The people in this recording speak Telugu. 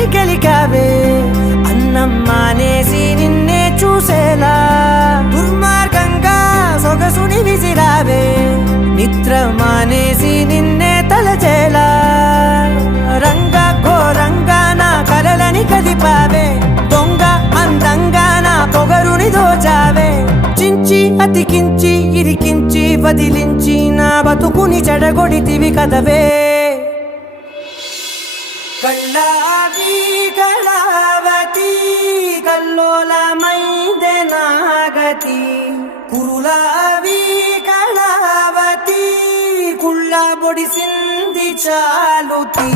కలని గెలికావే అన్నం మానేసి నిన్నే చూసేలా దుర్మార్గంగా సొగసుని విసిరావే నిద్ర మానేసి నిన్నే తలచేలా రంగా ఘోరంగా నా కలలని కదిపావే దొంగ అందంగా నా పొగరుని దోచావే చించి అతికించి ఇరికించి వదిలించి నా బతుకుని చెడగొడితివి కదవే కళ్ళావి కళావతి కల్లోలమైందే నాగతి కురులావి కళావతి కుళ్ళ బొడిసింది చాలుతి